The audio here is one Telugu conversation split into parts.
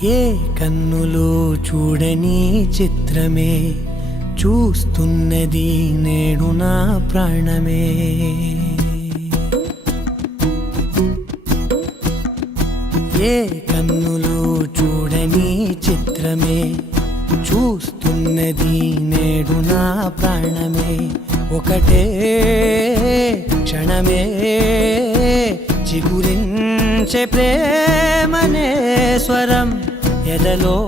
ఏ కన్నులు చూడని చిత్రమే చూస్తున్నది నేడు నా ప్రాణమే. ఏ కన్నులు చూడని చిత్రమే చూస్తున్నది నేడు నా ప్రాణమే. ఒకటే క్షణమే చిగురించే ప్రేమనే స్వరం ఎదలో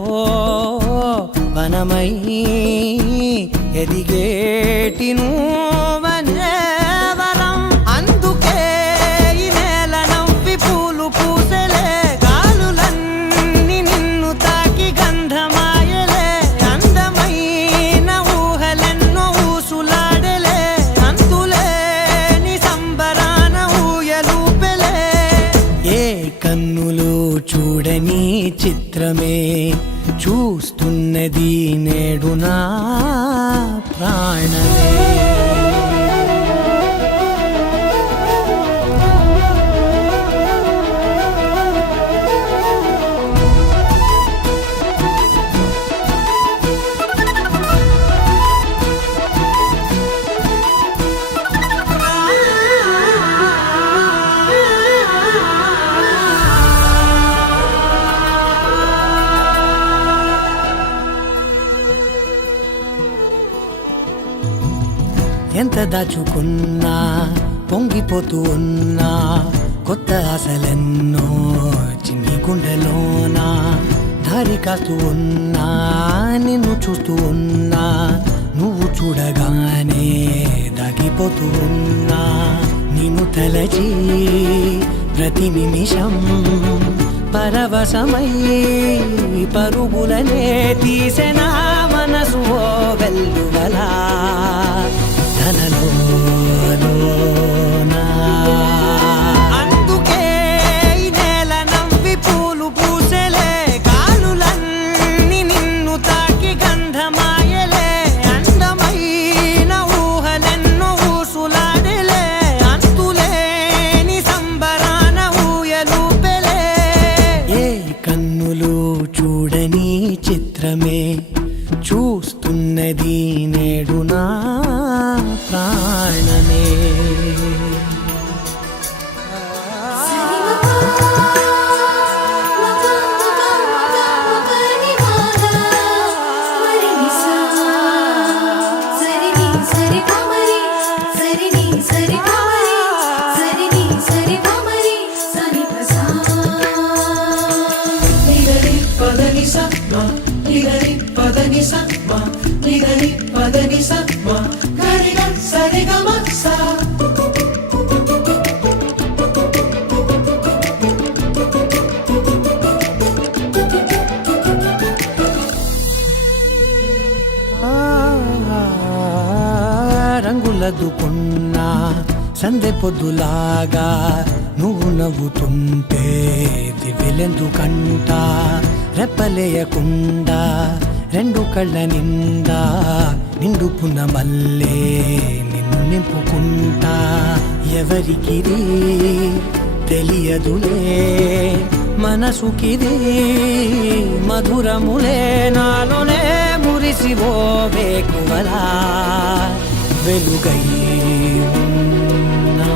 వనమై ఎదిగేటి నువ్వనే వరం. అందుకే ఈ నేల నవ్వి పూలు పూసెలే, గాలులన్నీ నిన్ను తాకి గంధమాయలే. అందమైన ఊహలెన్నో ఊసులాడలే, అంతులేని సంబరాన ఊయలూపెలే. ఏ కన్నులు చూడని చిత్రమే చూస్తున్నది నేడు నా ప్రాణమే. ఎంత దాచుకున్నా పొంగిపోతూ ఉన్నా, కొత్త ఆశలెన్నో చిన్ని గుండెలోనా. దారి కాస్తూ ఉన్నా, నిన్ను చూస్తూ ఉన్నా, నువ్వు చూడగానే దాగిపోతూ ఉన్నా. నిన్ను తలచి ప్రతి నిమిషం పరవశమై పరుగులనే తీసెనా మనసు ఓ వెల్లువలా తనలోనా. అందుకే ఈ నేల నవ్వి పూలు పూసెలే, గాలులన్నీ నిన్ను తాకి గంధమాయలే. అందమైన ఊహలెన్నో ఊసులాడలే, అంతులేని సంబరాన ఊయలూపెలే. ఏ కన్నులు చూడని చిత్రమే చూస్తున్నది నేడు నా ప్రాణమే. రంగులదుకున్నా సందె పొద్దులాగా నువ్వు నవ్వుతుంటే దివ్వెలెందుకంట. రెప్పలేయకుండా రెండు కళ్ళ నిండా నిండుకున్న మల్లే నిన్ను నింపుకుంటా. ఎవరికిది తెలియదులే మనసుకిది మధురములే, నాలోనే మురిసివో వేకువలా వెలుగై ఉన్నా.